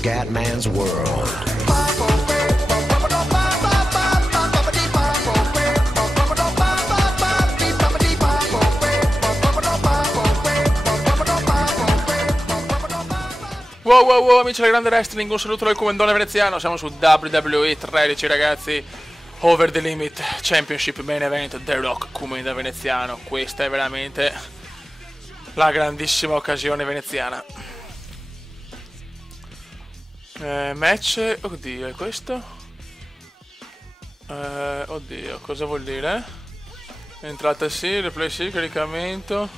Scatman's World. Wow wow wow amici del grande wrestling, un saluto dal comandone veneziano, siamo su WWE 13 ragazzi, Over the Limit Championship Main Event, The Rock comanda veneziano, questa è veramente la grandissima occasione veneziana. Match, oddio è questo? Oddio, cosa vuol dire? Entrata sì, replay sì, caricamento,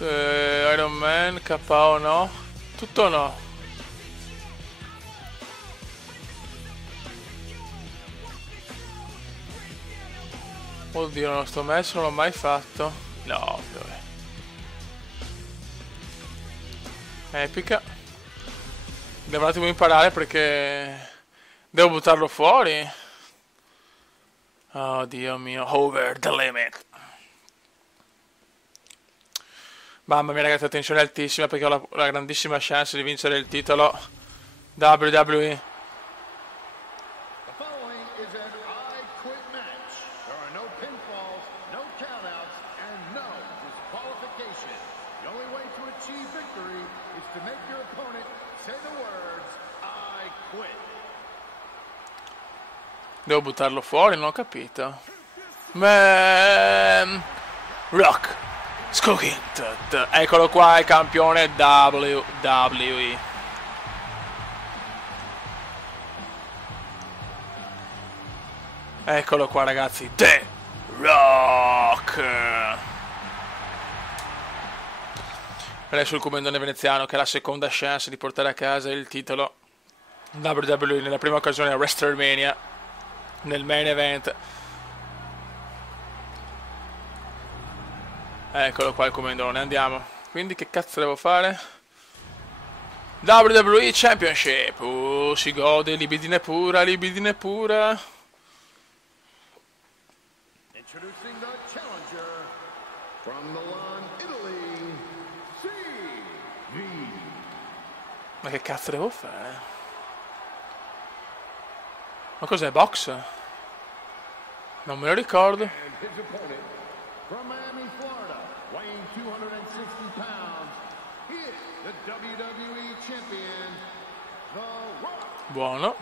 Iron Man, KO no. Tutto no. Oddio, no, sto match non l'ho mai fatto. No, vabbè. Epica. Devo un attimo imparare perché devo buttarlo fuori. Oh Dio mio, over the limit. Mamma mia ragazzi, attenzione altissima perché ho la grandissima chance di vincere il titolo WWE. Devo buttarlo fuori, non ho capito. Rock Skogint, eccolo qua il campione WWE. Eccolo qua ragazzi, The Rock. Adesso il comandante veneziano che ha la seconda chance di portare a casa il titolo WWE nella prima occasione a WrestleMania, nel main event. Eccolo qua il comandone, andiamo. Quindi che cazzo devo fare? WWE Championship. Si gode, libidine pura, libidine pura. Introducing the challenger from Milan, Italy, CV. Ma che cazzo devo fare? Ma cos'è, box? Non me lo ricordo. From Miami, Florida, weighing 260 pounds, he is the WWE Champion, The Rock. Buono.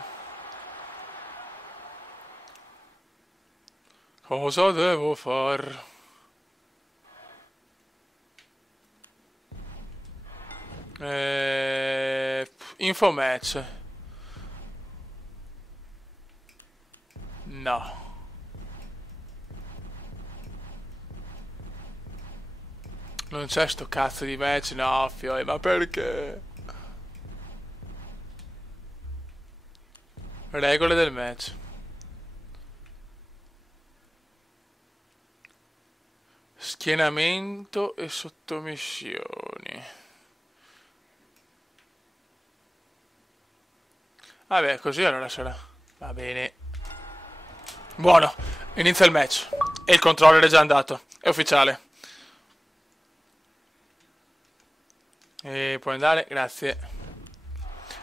Cosa devo far? Info match. No. Non c'è sto cazzo di match, no, fioi, ma perché? Regole del match. Schienamento e sottomissioni. Vabbè, così allora sarà. Va bene. Buono, inizia il match. E il controller è già andato. È ufficiale. E puoi andare, grazie.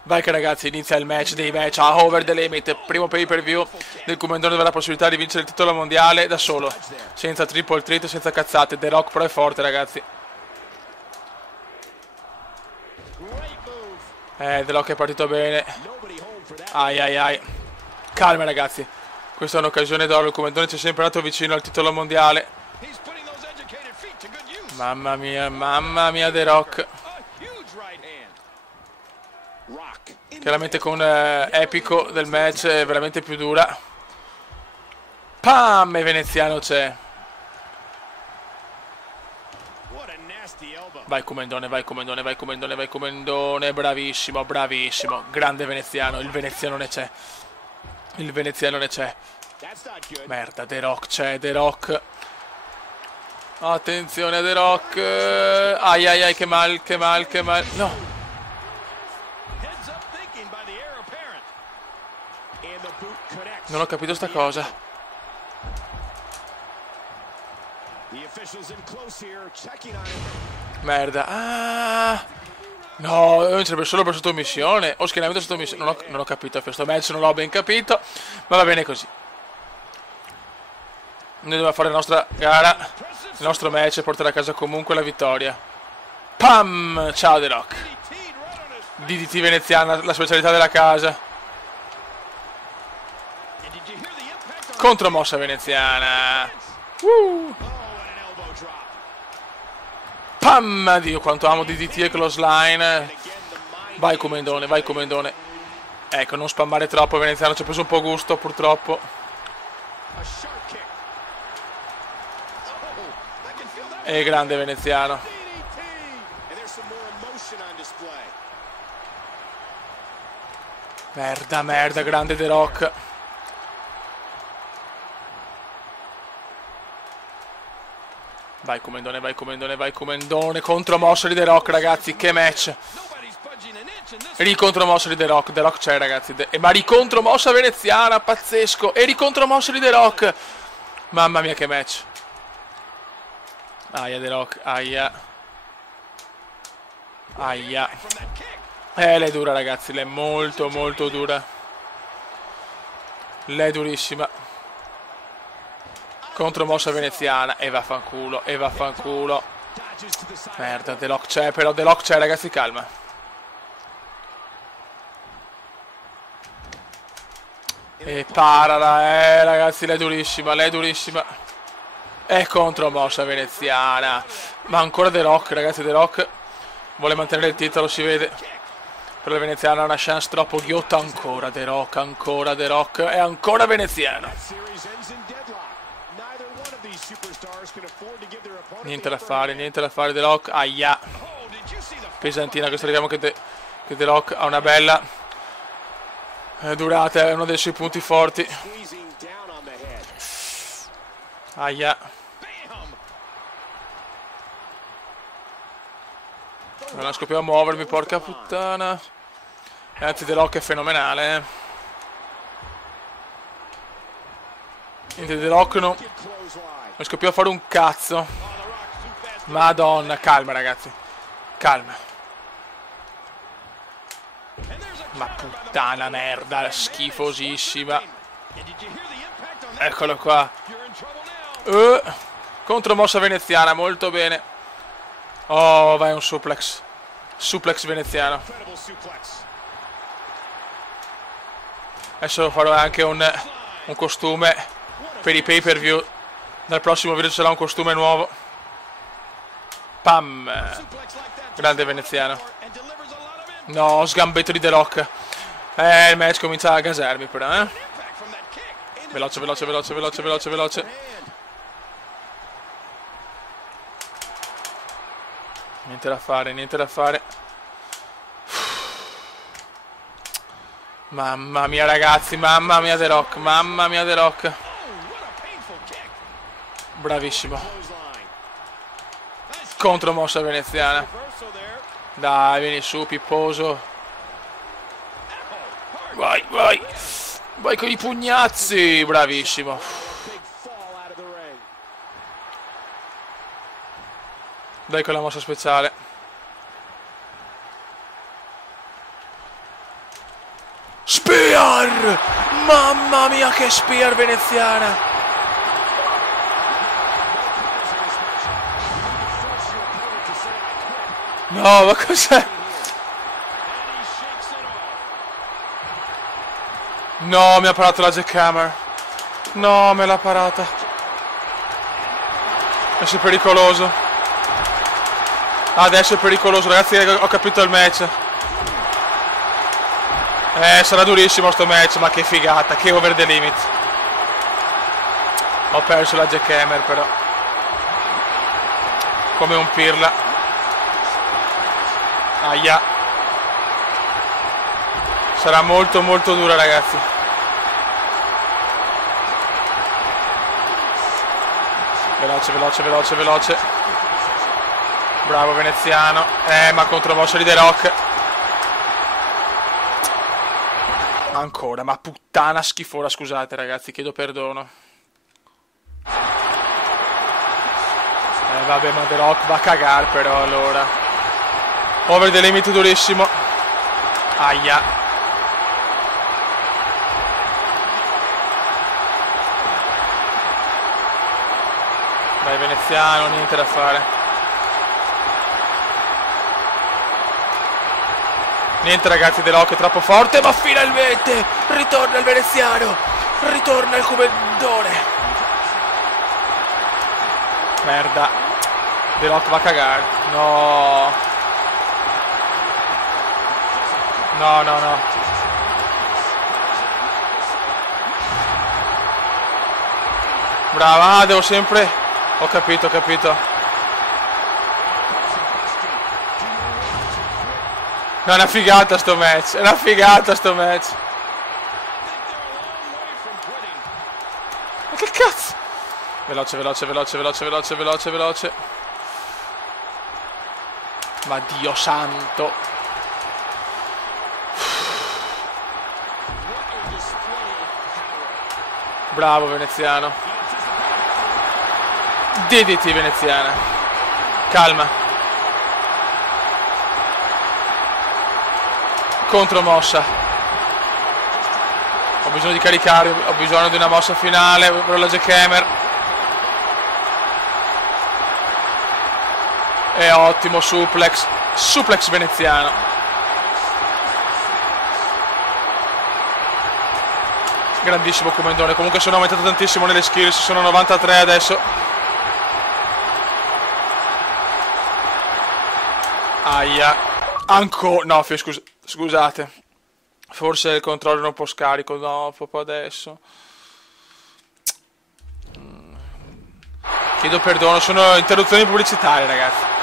Vai che ragazzi, inizia il match dei match a Over the Limit. Primo pay per view del comandante dove ha la possibilità di vincere il titolo mondiale da solo, senza triple threat, senza cazzate. The Rock però è forte ragazzi. The Rock è partito bene. Ai ai ai. Calma ragazzi, questa è un'occasione d'oro. Il comandante ci è sempre andato vicino al titolo mondiale. Mamma mia The Rock. Chiaramente con epico del match è veramente più dura. Pam! E veneziano c'è. Vai comandone, vai comandone, vai comandone, vai comandone. Bravissimo, bravissimo. Grande veneziano, il veneziano ne c'è. Il veneziano ne c'è. Merda, The Rock c'è, The Rock. Attenzione a The Rock. Ai ai ai, che mal, che mal, che mal. No. Non ho capito sta cosa. Merda. Ah. No, vincerebbe solo per sottomissione. O schieramento sottomissione. Non ho capito questo match, non l'ho ben capito. Ma va bene così. Noi dobbiamo fare la nostra gara, il nostro match e portare a casa comunque la vittoria. Pam! Ciao The Rock. DDT veneziana, la specialità della casa. Contromossa veneziana. Pam! Dio quanto amo DDT e clothesline. Vai comendone, vai comendone. Ecco, non spammare troppo veneziano, ci ha preso un po' gusto purtroppo. E grande veneziano. Merda, merda, grande The Rock. Vai comendone, vai comendone, vai comendone. Contromossa di The Rock, ragazzi, che match. Ricontromossa di The Rock, The Rock c'è, ragazzi. Ma ricontromossa veneziana, pazzesco. E ricontromossa di The Rock. Mamma mia che match. Aia The Rock, aia. Aia. Lei è dura, ragazzi, lei è molto molto dura. Lei è durissima. Contromossa veneziana. E vaffanculo, e vaffanculo. Merda, The Rock c'è, però The Rock c'è, ragazzi, calma. E parala, ragazzi, lei è durissima, lei è durissima. E contromossa veneziana. Ma ancora The Rock, ragazzi, The Rock vuole mantenere il titolo, si vede. Per la veneziana ha una chance troppo ghiotta. Ancora The Rock, ancora The Rock. E ancora veneziano. Niente da fare The Rock. Aia. Pesantina, questo vediamo che The Rock ha una bella durata, è uno dei suoi punti forti. Aia. Non riesco più a muovermi, porca puttana. Anzi, The Rock è fenomenale, Niente, The Rock non riesco più a fare un cazzo. Madonna, calma, ragazzi. Calma. Ma puttana merda, schifosissima. Eccolo qua. Contromossa veneziana, molto bene. Oh, vai un suplex. Suplex veneziano. Adesso farò anche un costume per i pay per view. Dal prossimo video ci sarà un costume nuovo. Pam. Grande veneziano. No, sgambetto di The Rock. Il match comincia a gasarmi però, Veloce, veloce, veloce, veloce, veloce, veloce. Niente da fare, niente da fare. Mamma mia, ragazzi, mamma mia The Rock, mamma mia The Rock. Bravissimo. Contromossa veneziana. Dai, vieni su, pipposo. Vai, vai. Vai con i pugnazzi. Bravissimo. Dai con la mossa speciale. Spear! Mamma mia che spear veneziana! No, ma cos'è? No, mi ha parato la jackhammer. No, me l'ha parata. Adesso è pericoloso. Adesso è pericoloso, ragazzi, ho capito il match. Sarà durissimo sto match, ma che figata, che over the limit. Ho perso la jackhammer però. Come un pirla. Aia. Sarà molto molto dura, ragazzi. Veloce, veloce, veloce, veloce. Bravo veneziano. Ma contromossa di The Rock. Ancora, ma puttana schifora, scusate ragazzi, chiedo perdono. Vabbè, ma The Rock va a cagare però allora. Over the limit durissimo. Aia. Dai veneziano, niente da fare. Niente ragazzi, The Rock è troppo forte, ma finalmente ritorna il veneziano, ritorna il comandone. Merda, The Rock va a cagare. No. No, no, no. Brava, devo sempre... Ho capito, ho capito. No, è una figata sto match, è una figata sto match. Ma che cazzo? Veloce, veloce, veloce, veloce, veloce, veloce, veloce. Ma Dio santo. Bravo veneziano. DDT veneziana. Calma. Contromossa. Ho bisogno di caricare, ho bisogno di una mossa finale per la jackhammer. E ottimo suplex. Suplex veneziano. Grandissimo comandone. Comunque sono aumentato tantissimo nelle skills, sono 93 adesso. Aia. Ancora. No, scusate. Forse il controller è un po' scarico. No, proprio adesso. Chiedo perdono, sono interruzioni pubblicitarie, ragazzi.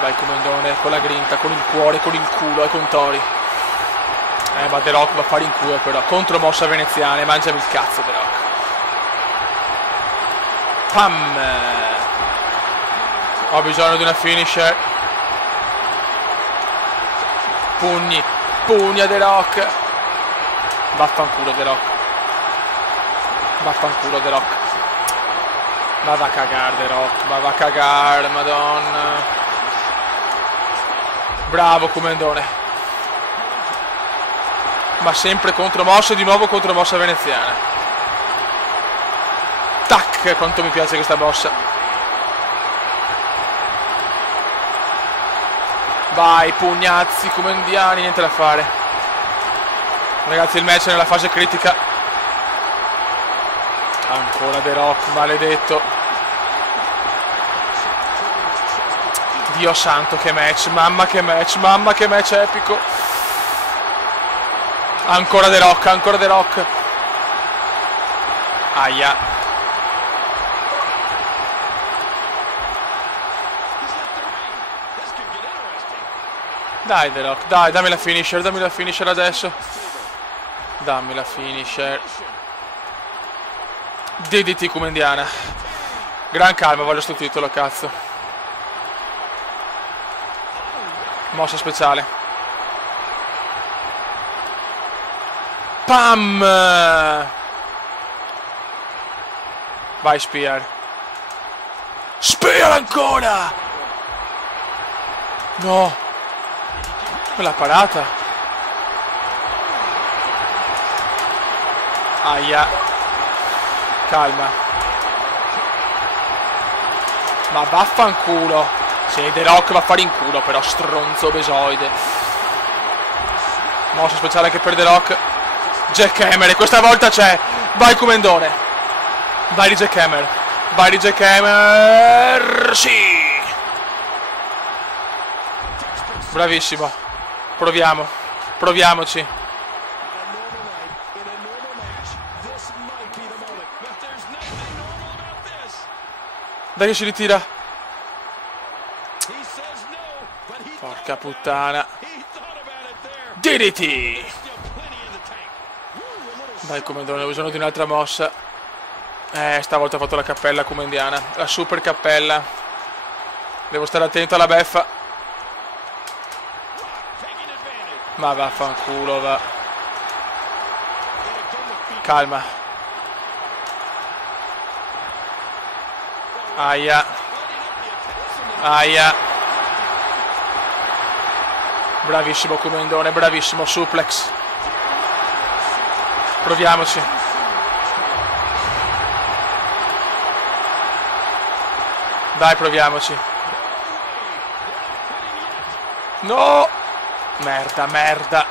Dai comandone, con la grinta, con il cuore, con il culo e con Tori. Ma The Rock va a fare in culo però. Contromossa veneziana, mangiami il cazzo The Rock. Pam! Ho bisogno di una finisher. Pugni. Pugni a The Rock. Vaffanculo The Rock. Vaffanculo The Rock. Ma va a cagare The Rock. Ma va a cagare, madonna. Bravo comandone. Ma sempre contromossa e di nuovo contromossa veneziana. Tac, quanto mi piace questa mossa. Vai, pugnazzi comandiani, niente da fare. Ragazzi, il match è nella fase critica. Ancora The Rock, maledetto. Dio santo, che match, mamma che match epico. Ancora The Rock, ancora The Rock. Aia. Dai The Rock, dai, dammi la finisher adesso. Dammi la finisher. DDT comandiana. Gran calma, voglio sto titolo, cazzo. Mossa speciale. Pam! Vai Spear. Spear ancora! No! Quella parata. Aia. Calma. Ma vaffanculo. Sì, The Rock va a fare in culo però, stronzo obesoide. Mossa speciale anche per The Rock. Jackhammer, e questa volta c'è. Vai comandone. Vai di Jackhammer. Vai di Jackhammer. Sì. Bravissimo. Proviamo. Proviamoci. Dai che si ritira. Porca puttana. DDT. Dai comandone, ho bisogno di un'altra mossa. Stavolta ho fatto la cappella comandiana. La super cappella. Devo stare attento alla beffa. Ma vaffanculo, va. Calma. Aia. Aia. Bravissimo Comendone, bravissimo. Suplex. Proviamoci. Dai, proviamoci. No! Merda, merda.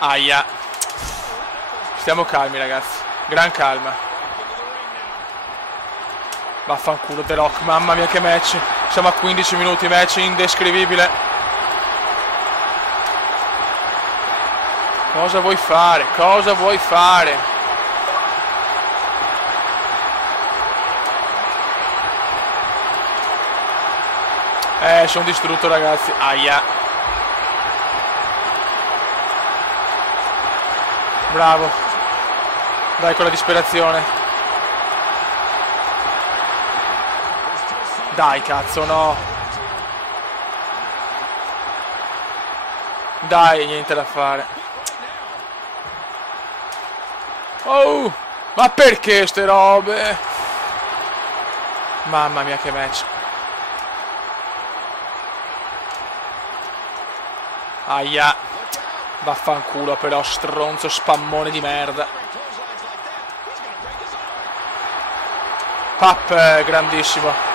Aia. Stiamo calmi, ragazzi. Gran calma. Vaffanculo, The Rock. Mamma mia che match. Siamo a 15 minuti, match indescrivibile. Cosa vuoi fare? Cosa vuoi fare? Sono distrutto, ragazzi. Aia. Bravo. Dai con la disperazione. Dai, cazzo, no. Dai, niente da fare. Oh, ma perché ste robe? Mamma mia che match. Aia. Vaffanculo però, stronzo spammone di merda. Pap, grandissimo.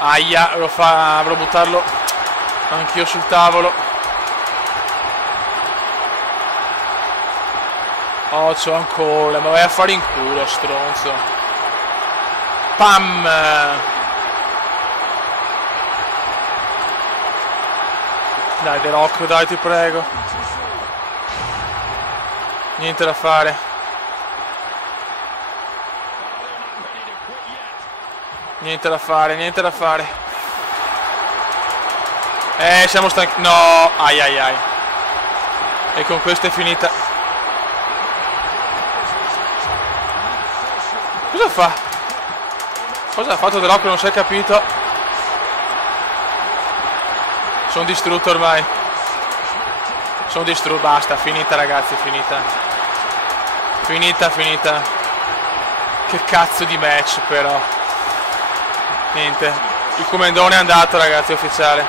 Aia, volevo buttarlo anch'io sul tavolo. Oh, c'ho ancora, ma vai a fare in culo, stronzo. Pam! Dai, The Rock, dai, ti prego. Niente da fare. Niente da fare, niente da fare. Siamo stanchi. No, ai ai ai. E con questo è finita. Cosa fa? Cosa ha fatto The Rock? Non si è capito. Sono distrutto ormai. Sono distrutto. Basta, finita ragazzi, finita. Finita, finita. Che cazzo di match però. Niente. Il Comendone è andato ragazzi, ufficiale.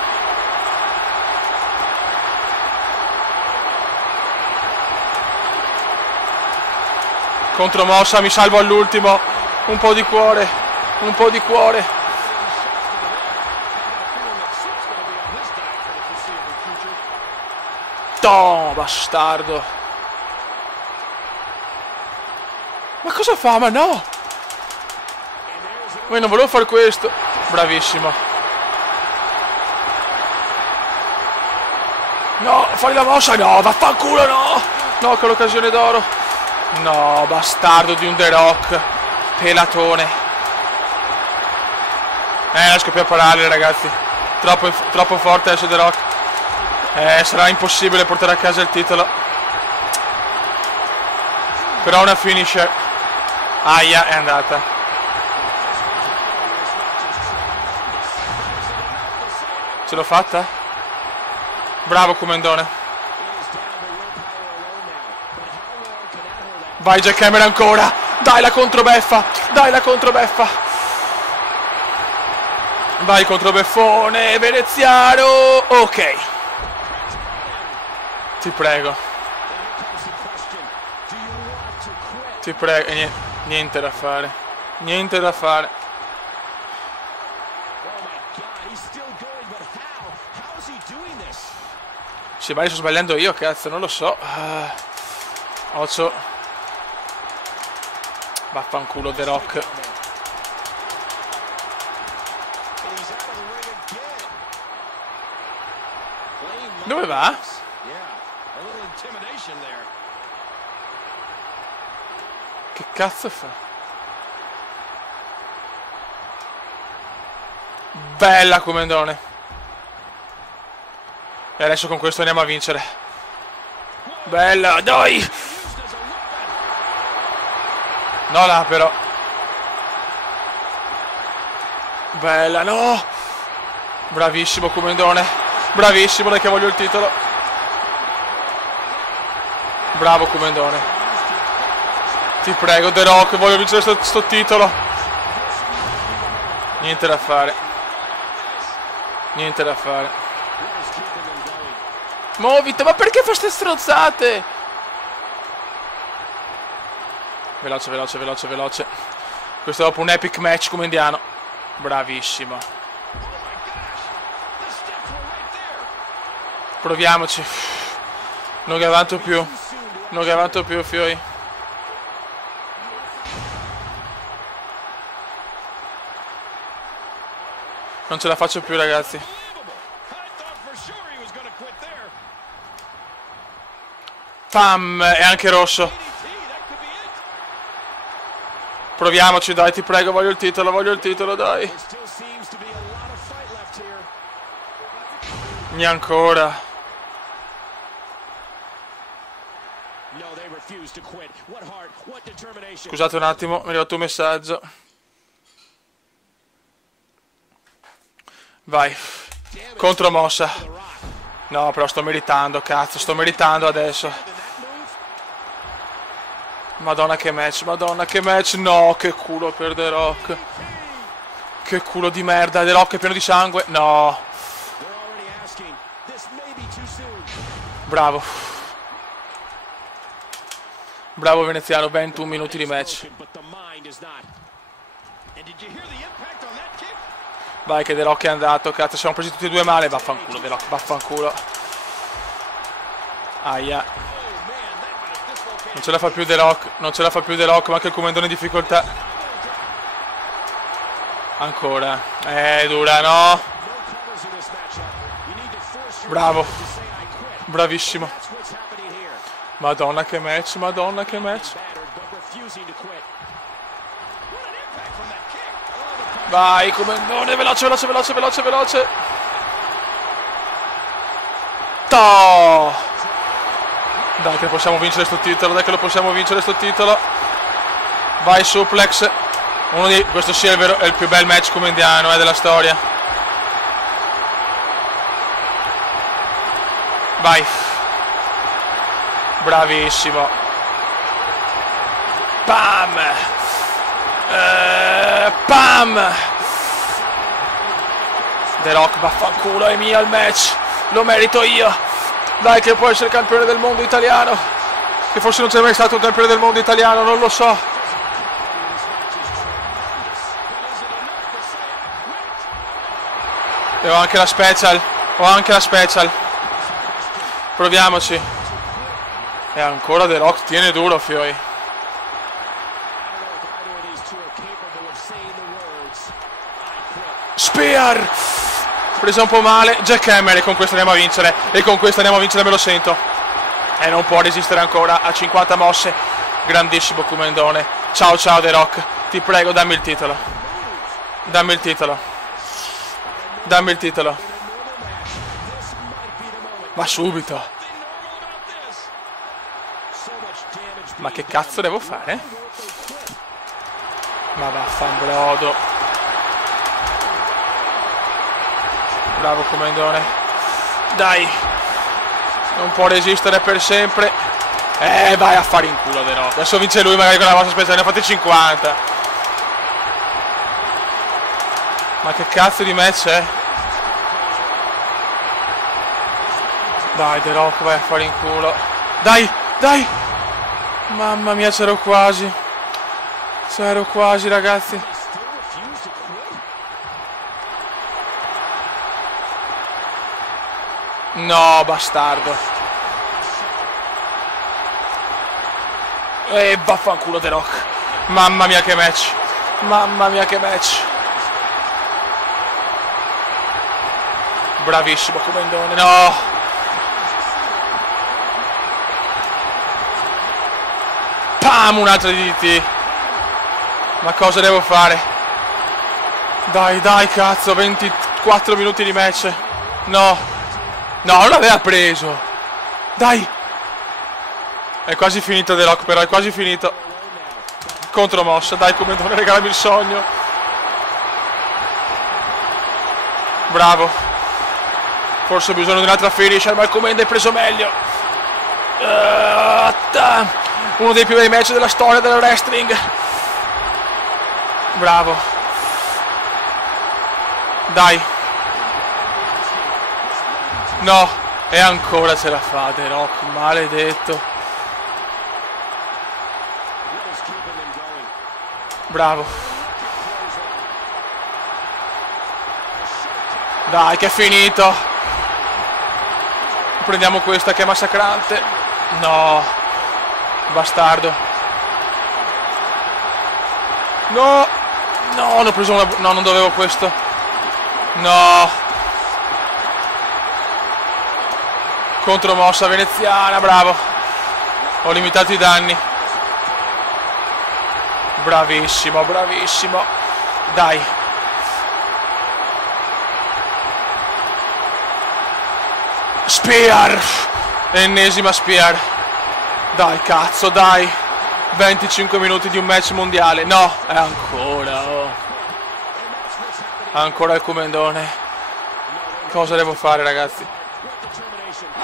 Contromossa, mi salvo all'ultimo. Un po' di cuore. Un po' di cuore. No, bastardo. Ma cosa fa? Ma no. Ma non volevo fare questo. Bravissimo. No, fai la mossa. No, vaffanculo, no. No, che l'occasione d'oro. No, bastardo di un The Rock. Pelatone. La scoppia parale, ragazzi. Troppo forte adesso The Rock. Sarà impossibile portare a casa il titolo. Però una finisher. Aia, è andata. Ce l'ho fatta? Bravo Comendone. Vai Jack Hammer ancora. Dai la controbeffa. Dai la controbeffa. Vai controbeffone veneziano. Ok. Ti prego. Ti prego. Niente da fare. Niente da fare. Sì, ma sto sbagliando io, cazzo, non lo so. Occhio. Vaffanculo The Rock. Dove va? Che cazzo fa? Bella Comendone. E adesso con questo andiamo a vincere. Bella, dai! No là però. Bella, no! Bravissimo Comendone. Bravissimo, dai che voglio il titolo. Bravo Comendone. Ti prego The Rock, voglio vincere sto titolo. Niente da fare. Niente da fare. Muoviti, ma perché fa ste strozzate? Veloce, veloce, veloce, veloce. Questo è dopo un epic match comendiano. Bravissimo. Proviamoci. Non che avanto più. Non che avanto più, fioi. Non ce la faccio più, ragazzi. Pam! È anche rosso. Proviamoci, dai, ti prego, voglio il titolo, dai. Ancora. Scusate un attimo, mi è arrivato un messaggio. Vai. Contromossa. No, però sto meritando, cazzo, sto meritando adesso. Madonna che match, madonna che match. No, che culo per The Rock. Che culo di merda, The Rock è pieno di sangue. No. Bravo. Bravo veneziano, 21 minuti di match. Vai che The Rock è andato, cazzo, siamo presi tutti e due male. Vaffanculo The Rock, vaffanculo. Aia. Non ce la fa più The Rock, non ce la fa più The Rock, ma anche il Comendone in difficoltà. Ancora. Dura, no. Bravo. Bravissimo. Madonna che match, madonna che match. Vai Comendone, veloce, veloce, veloce, veloce, veloce. To! Dai che possiamo vincere sto titolo, dai che lo possiamo vincere sto titolo. Vai suplex. Questo sì è il più bel match comendiano della storia. Vai. Bravissimo. Pam. Pam. The Rock vaffanculo, è mio il match. Lo merito io. Dai che può essere campione del mondo italiano. Che forse non c'è mai stato un campione del mondo italiano, non lo so. E ho anche la special. Ho anche la special. Proviamoci. E ancora The Rock tiene duro, fioi. Spear! Presa un po' male. Jack Hammer, e con questo andiamo a vincere. E con questo andiamo a vincere, me lo sento. E non può resistere ancora a 50 mosse. Grandissimo Comendone. Ciao ciao The Rock. Ti prego, dammi il titolo. Dammi il titolo. Dammi il titolo. Ma subito. Ma che cazzo devo fare? Ma vaffanbrodo. Bravo Comendone. Dai. Non può resistere per sempre. Vai a fare in culo The Rock. Adesso vince lui magari con la vostra speciale. Ne ha fatti 50. Ma che cazzo di match è? Dai The Rock, vai a fare in culo. Dai, dai. Mamma mia, c'ero quasi. C'ero quasi, ragazzi. No, bastardo. E vaffanculo The Rock. Mamma mia che match. Mamma mia che match. Bravissimo Comendone. No. Pam, un'altra DDT. Ma cosa devo fare? Dai, dai, cazzo. 24 minuti di match. No. No, non l'aveva preso. Dai. È quasi finito The Rock, però è quasi finito. Contromossa, dai Comendone, regalami il sogno. Bravo. Forse ho bisogno di un'altra finisher, ma il Comendo è preso meglio. spot. Uno dei più bei match della storia del wrestling. Bravo. Dai. No. E ancora ce la fa The Rock. Maledetto. Bravo. Dai, che è finito. Prendiamo questa che è massacrante. No. Bastardo. No. No, non ho preso una... No, non dovevo questo. No. Contromossa veneziana, bravo. Ho limitato i danni. Bravissimo, bravissimo. Dai. Spear. Ennesima spear. Dai, cazzo, dai. 25 minuti di un match mondiale. No, è ancora. Oh. Ancora il comendone. Cosa devo fare, ragazzi?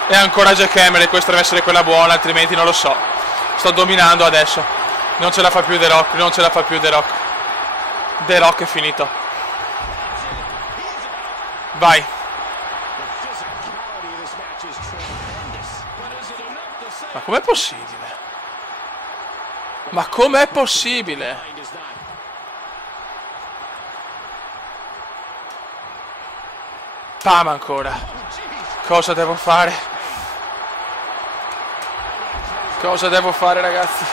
E ancora Jack Hammer. E questa deve essere quella buona, altrimenti non lo so. Sto dominando adesso. Non ce la fa più The Rock. Non ce la fa più The Rock. The Rock è finito. Vai. Ma com'è possibile? Ma com'è possibile? Pam ancora. Cosa devo fare? Cosa devo fare, ragazzi?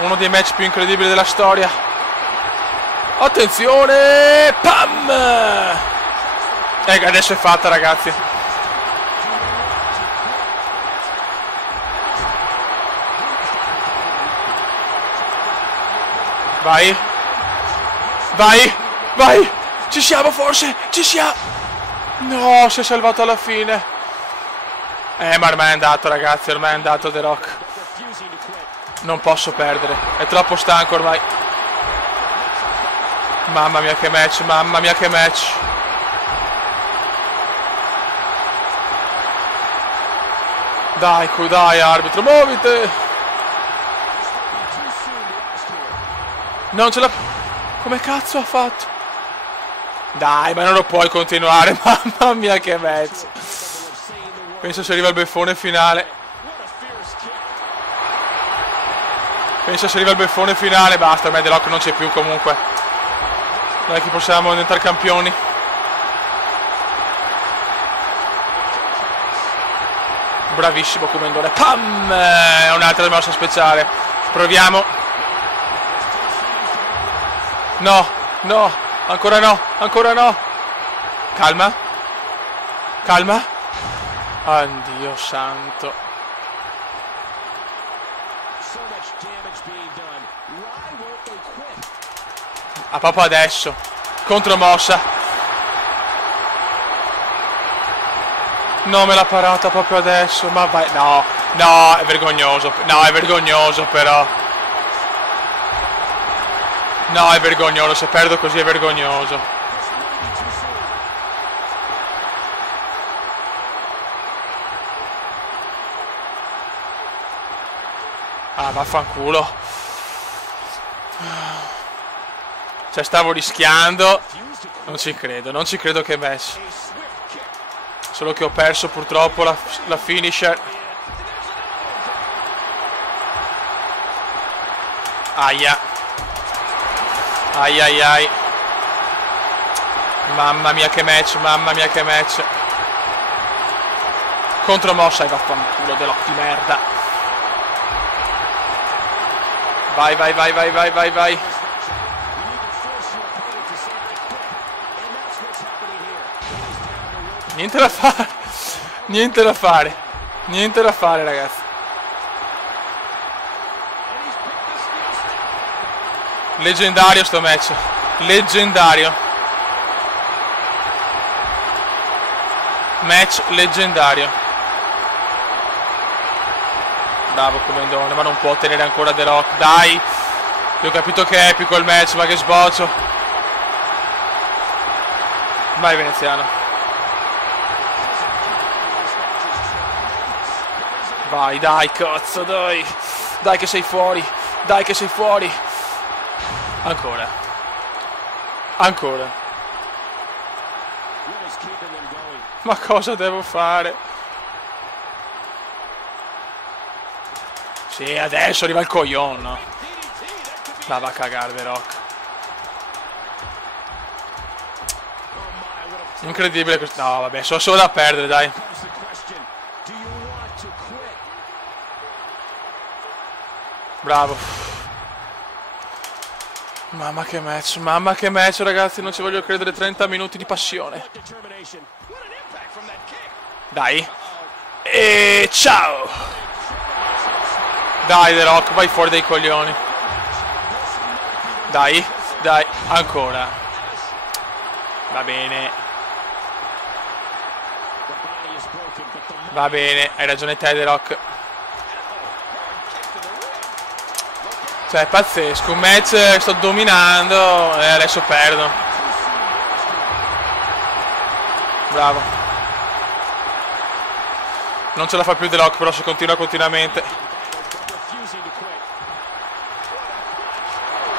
Uno dei match più incredibili della storia. Attenzione! Pam! Adesso è fatta, ragazzi. Vai. Vai. Vai. Ci siamo forse. Ci siamo. No, si è salvato alla fine. Ma ormai è andato, ragazzi. Ormai è andato The Rock. Non posso perdere. È troppo stanco ormai. Mamma mia che match. Mamma mia che match. Dai, dai, arbitro. Muovite. Non ce la... Come cazzo ha fatto? Dai, ma non lo puoi continuare. Mamma mia che match. Penso si arriva al beffone finale. Penso si arriva al beffone finale. Basta, ormai The Rock non c'è più comunque. Non è che possiamo diventare campioni. Bravissimo comendone. Pam! Un'altra mossa speciale. Proviamo. No, no, ancora no, ancora no. Calma. Calma. Oh, Dio santo. Ah, proprio adesso. Contromossa. No, me l'ha parata proprio adesso. Ma vai. No, no, è vergognoso. No, è vergognoso però. No, è vergognoso, se perdo così è vergognoso. Ah, vaffanculo. Cioè, stavo rischiando. Non ci credo che match. Solo che ho perso purtroppo la finisher. Aia. Ai ai ai. Mamma mia che match, mamma mia che match. Contromossa e vaffanculo The Rock di merda. Vai, vai, vai, vai, vai, vai, vai. Niente da fare. Niente da fare. Niente da fare, ragazzi. Leggendario sto match. Leggendario. Match leggendario. Bravo comendone, ma non può tenere ancora The Rock. Dai. Io ho capito che è epico il match, ma che sboccio. Vai veneziano. Vai, dai, cazzo, dai. Dai che sei fuori. Dai che sei fuori. Ancora. Ancora. Ma cosa devo fare? Sì, adesso arriva il coglion, no? La va a cagare, The Rock. Incredibile questo. No, vabbè, sono solo da perdere, dai. Bravo. Mamma che match, ragazzi, non ci voglio credere. 30 minuti di passione. Dai. E ciao. Dai, The Rock, vai fuori dai coglioni. Dai, dai, ancora. Va bene. Va bene, hai ragione te, The Rock. Cioè, è pazzesco, un match sto dominando e adesso perdo. Bravo. Non ce la fa più The Rock, però se continua continuamente.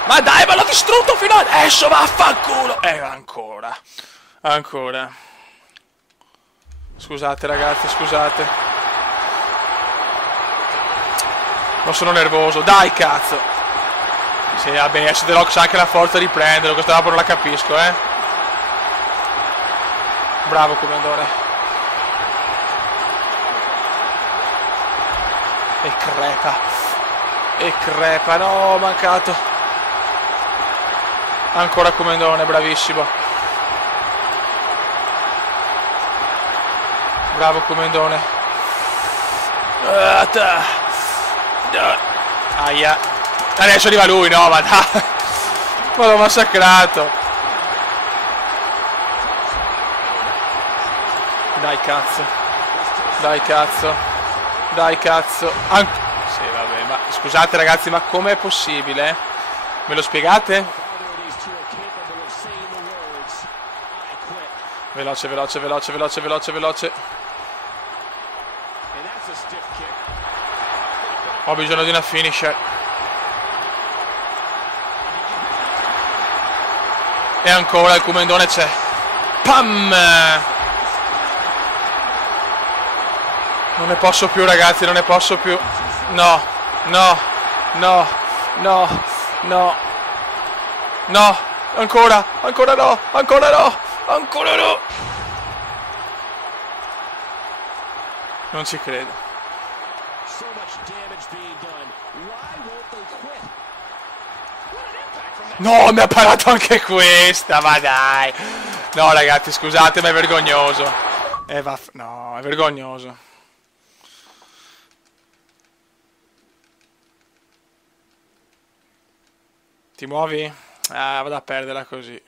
Ma dai, ma l'ho distrutto fino adesso, vaffanculo! Ancora. Ancora. Scusate ragazzi, scusate. Non sono nervoso, dai cazzo. Sì, vabbè, adesso The Rock sa anche la forza di prenderlo, questa roba non la capisco, Bravo commendatore. E crepa. E crepa, no, ho mancato. Ancora commendatore, bravissimo. Bravo commendatore. Aia. Adesso arriva lui, no, ma dai. Ma l'ho massacrato. Dai cazzo. Dai cazzo. Dai cazzo. Sì, vabbè, ma scusate ragazzi, ma com'è possibile? Me lo spiegate? Veloce, veloce, veloce, veloce, veloce, veloce. Ho bisogno di una finisher. E ancora il commendone c'è. Pam! Non ne posso più ragazzi, non ne posso più. No, no, no, no, no. No, ancora, ancora no, ancora no, ancora no. Non ci credo. No, mi ha parato anche questa, ma dai. No, ragazzi, scusate, ma è vergognoso. No, è vergognoso. Ti muovi? Ah, vado a perderla così.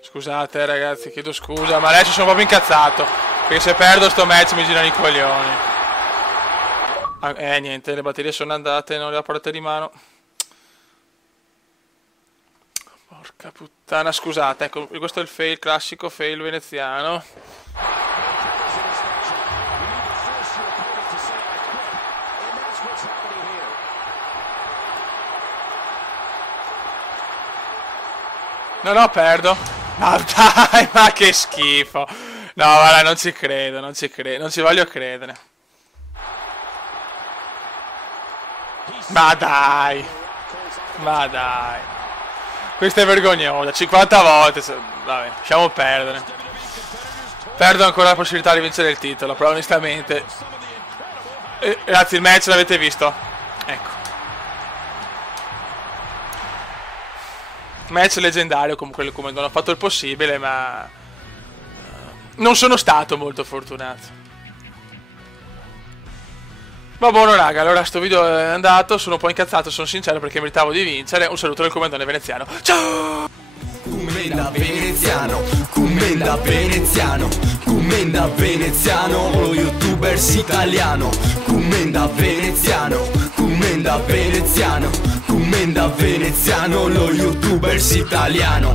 Scusate, ragazzi, chiedo scusa, ma adesso sono proprio incazzato. Perché se perdo sto match mi girano i coglioni. Niente, le batterie sono andate, non le ho portate di mano. Porca puttana, scusate, ecco, questo è il fail, classico fail veneziano. No, no, perdo. Ma dai, ma che schifo. No, guarda, non ci credo, non ci credo, non ci voglio credere. Ma dai. Ma dai. Questa è vergognosa, 50 volte. Vabbè, lasciamo perdere. Perdo ancora la possibilità di vincere il titolo, però onestamente. Ragazzi, il match l'avete visto? Ecco. Match leggendario, comunque come non ho fatto il possibile, ma non sono stato molto fortunato. Va buono raga, allora sto video è andato, sono un po' incazzato, sono sincero perché meritavo di vincere. Un saluto dal comandante veneziano. Ciao! Commenda veneziano, commenda veneziano, commenda veneziano, lo youtubers italiano. Commenda veneziano, commenda veneziano, commenda veneziano, lo youtubers italiano.